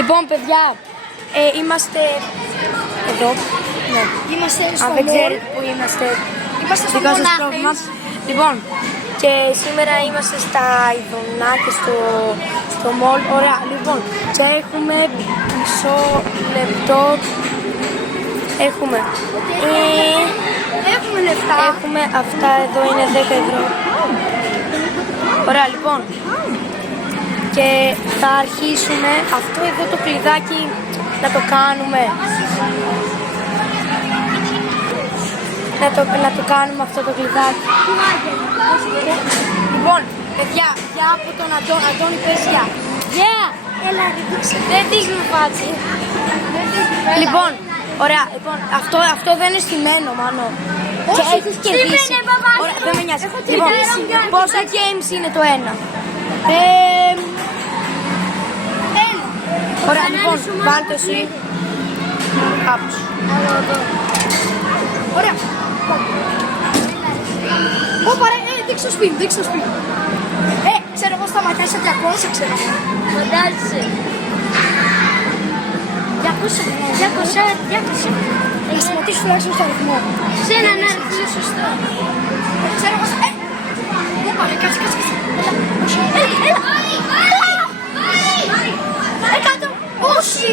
Λοιπόν, παιδιά, είμαστε εδώ. Ναι. Είμαστε στο Αν δεν ξέρετε που είμαστε, Είμαστε στο δικό σας Mall πρόβλημα. Athens. Λοιπόν, και σήμερα είμαστε στα Ιδονά και στο μολ. Ωραία, λοιπόν, και έχουμε μισό λεπτό. Έχουμε λεφτά. Έχουμε αυτά εδώ, είναι 10 ευρώ. Ωραία, λοιπόν. Και θα αρχίσουμε αυτό εδώ το κλειδάκι να το κάνουμε. Να το κάνουμε αυτό το κλειδάκι. Λοιπόν, παιδιά, για από τον Αντώνη πες γεια. Γεια! Έλα, Δεν δείχνουμε φάτσι. Λοιπόν, ωραία, λοιπόν, αυτό δεν είναι στημένο, μάνο. Και έχεις κερδίσει. Ωραία, δεν με νοιάζει. Λοιπόν, πόσα games είναι το ένα? Ωραία, λοιπόν, βάλτε εσύ. Κάπως. Ωραία. Ωπα ρε, δείξε το σπίτι, δείξε το σπίτι. Ξέρω εγώ σταματάει σε 200, ξέρω εγώ. Φαντάζεσαι. 200. Να σταματήσεις τουλάχιστον στο αριθμό. Σε έναν αριθμό σωστό. Ξέρω εγώ, ωπα ρε, κάτσε. Έλα. Όχι.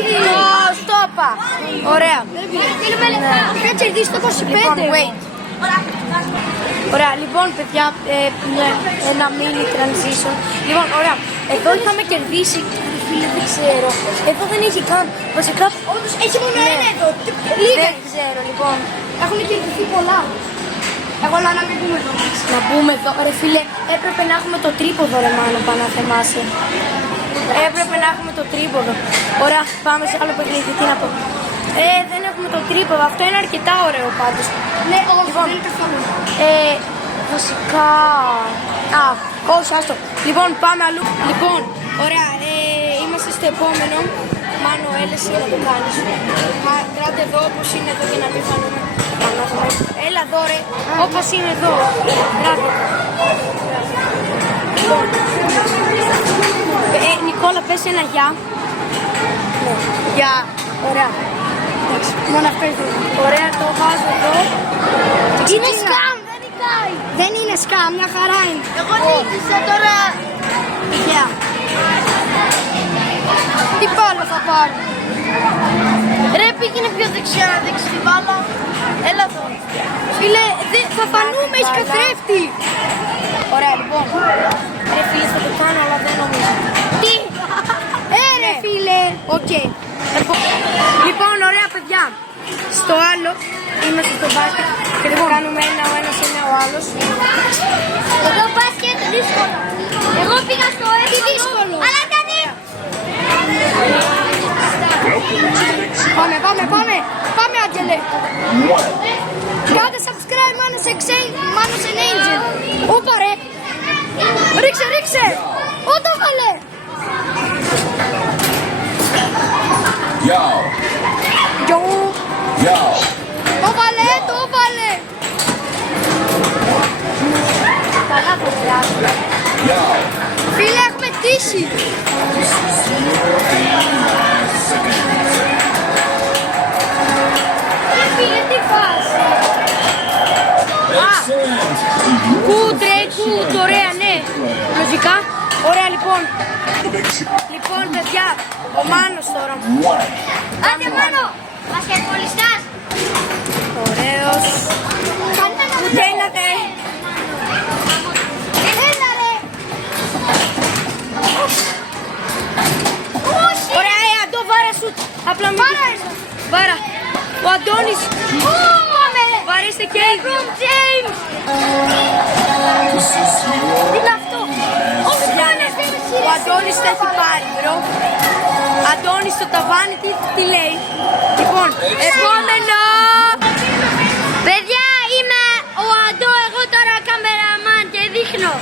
Στο είπα. Ωραία. Θέλουμε λεφτά. Είχα κερδίσει το 25. Λοιπόν, wait. Ωραία, λοιπόν, παιδιά, ένα mini transition. Λοιπόν, ωραία, εδώ είχαμε κερδίσει, φίλε, δεν ξέρω. Εδώ δεν έχει καν, βασικά, Όντως, έχει μόνο ναι. ένα εδώ. Λίγα. Δεν ξέρω, λοιπόν. Έχουν κερδιθεί πολλά. Εγώ λέω να μην πούμε εδώ. Να μπούμε εδώ, ρε φίλε, έπρεπε να έχουμε το τρίποδο, ρε μάνο, πάνω να θεμάσαι. Έπρεπε να έχουμε το τρίποδο. Ωραία, πάμε σε άλλο παιχνίδι, τι να πω. Δεν έχουμε το τρίποδο, αυτό είναι αρκετά ωραίο πάντως. Ναι, όχι, Λοιπόν, δεν είναι καθόλου. Βασικά... όχι, άστο. Λοιπόν, πάμε αλλού. Λοιπόν, ωραία, είμαστε στο επόμενο. Μάνο, έλα εσύ να το κάνεις. Κράτε εδώ όπως είναι εδώ για να μην φανούμε. Έλα εδώ, ρε, όπως είναι εδώ. Κράτε. Λοιπόν, Νικόλα, πες ένα γεια. Ναι, γεια. Ωραία. Μόνο αυτό ήθελα. Ωραία, το βάζω εδώ. Είναι σκάμ, δεν νικάει. Δεν είναι σκάμ, μια χαρά είναι. Εγώ νίκησα τώρα. Γεια. Τι μπάλα θα πάρει. Ρε, πήγαινε πιο δεξιά να δείξει την μπάλα. Έλα εδώ. Φίλε, θα φανούμε, έχει καθρέφτη. Ωραία, λοιπόν. Ρε φίλε, θα το κάνω, αλλά δεν νομίζω. Τι. Ρε φίλε. Οκ. Λοιπόν, ωραία παιδιά. Στο άλλο, είμαστε στο μπάσκετ και λοιπόν κάνουμε ένα ο ένας, ένα ο άλλος. Εδώ μπάσκετ δύσκολο. Εγώ πήγα στο εύκολο. Αλλά κάνει. Πάμε Άγγελε. Κάντε subscribe, Μάνος and Angel. Όπα ρε. Ρίξε. Ότο βάλε. Yo. Το βάλε. Καλά το χρειάζεται. Yo. Φίλε, έχουμε τύχει. Φίλε, τι φάση. Κουτ, ωραία, ναι. Λογικά. Ωραία, λοιπόν. Λοιπόν, παιδιά, ο Μάνος τώρα. Άντε Μάνο, μπασκετμπολιστάς. Ωραίος. Ούτε ένα δε. Έλα ρε. Όχι. Ωραία, Αντώ, βάρα σου. Απλά μην... Βάρα. Ο Αντώνης. Πάμε. Βαρίστε και οι δύο. James. Τι είναι αυτό. Ο Αντώνης θα έχει πάρει, μπρο. Αντώνης στο ταβάνι, τι λέει. Λοιπόν, επόμενο. Παιδιά, είμαι ο Αντώ, εγώ τώρα καμεραμάν και δείχνω.